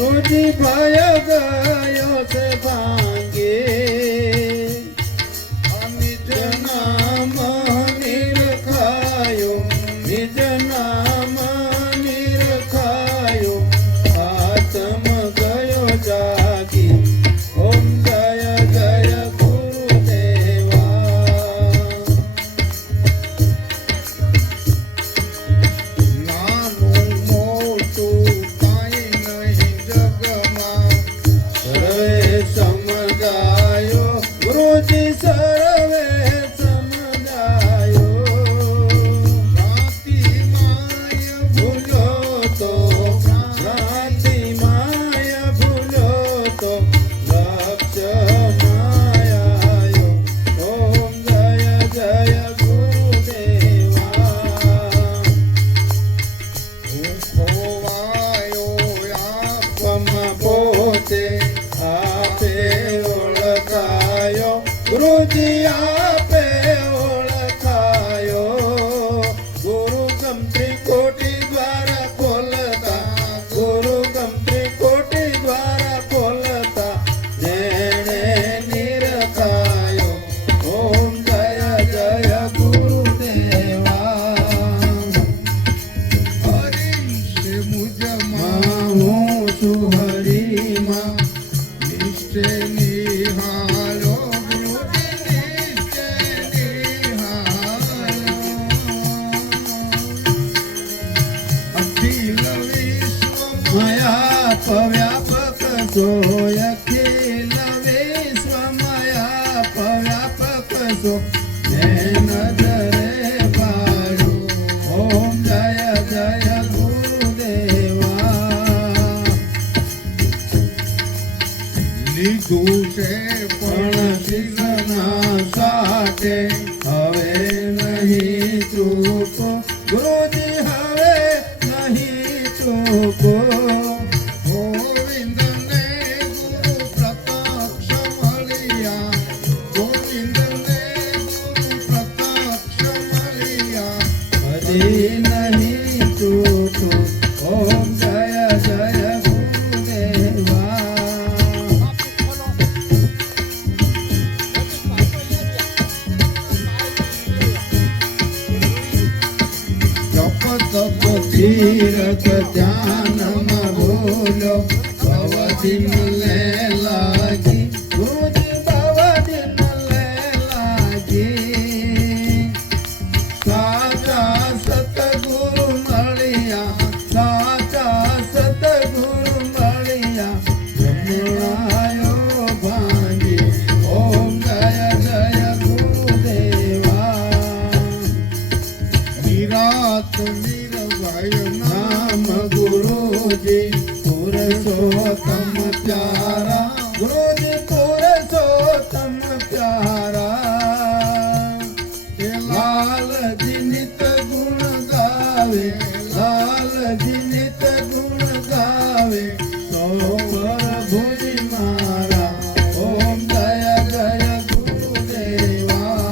ગુરુજી ભય ગયો છે ભાંગે નિજ નામ નિરખાયો નિજ નામ નિરખાયો આત્મ ગયો જાગી ઓમ જય જય ગુરુદેવા નાનું મોટું કાંઈ નહીં જગમાં સર્વે સમજાયો ગુરુજી સર્વે સમજાયો રાતી માય ભૂલ્યો તો રાતી માય ભૂલ્યો તો લક્ષ્ય માયાયો ઓમ જય જય ગુરુદેવા હું ખોવાયો આપમાં પોતે આપે ઓળખાયો ગુરુજી આપે ઓળખાયો ગુરુ ગમ ત્રિકોટી દ્વારા ખોલતા ગુરુ ગમ ત્રિકોટી દ્વારા ખોલતા જેણે નિરખાયો ઓમ જય જય ગુરુદેવા હરીશ મુજમાં હું છું હરિમાં નિશ્ચય નિહાળો ગુરુજી નિશ્ચય નિહાળો અખિલ વિશ્વ મયા પવ્યાપક છો અખિલ વિશ્વ મયા પવ્યાપક છો જે નજરે પાડો ઓમ જય જય ગુરુદેવા લીધું છે પણ શિરના સાથે હવે નહીં ચૂકો ગુરુજી હવે નહીં ચૂકો ગોવિંદને ગુરુ પ્રત્યક્ષ મળ્યા ગોવિંદને ગુરુ પ્રત્યક્ષ મળ્યા હજી નહીં ચૂકો ઓમ જય જય ગુરુદેવા જપ તપ તીરથ ધ્યાનમાં બોલો ભવથી મળે લાગી ગુરુજી ભવથી મળે લાગી સાચા સતગુરુ મળ્યા સાચા સતગુરુ મળ્યા જમણાયો ભાંગી ઓમ જય જય ગુરુદેવા નિરાત નિર્ભય નામ ગુરુજી પુરુષોત્તમ પ્યારા ગુરુજી પુરુષોત્તમ પ્યારા લાલજી નિત ગુણ ગાવે લાલજી નિત ગુણ ગાવે સો પ્રભુજી મારા ઓમ જય જય ગુરુદેવા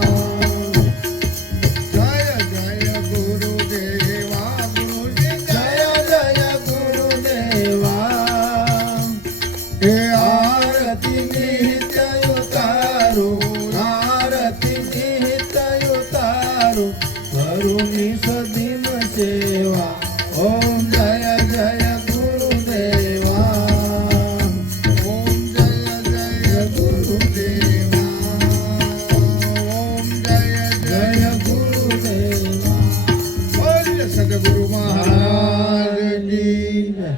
જય જય ગુરુદેવા ગુરુજી જય જય ગુરુદેવા હે આરતી નિત્ય ઉતારો આરતી નિત્ય ઉતારો કરુણી સદીમ છે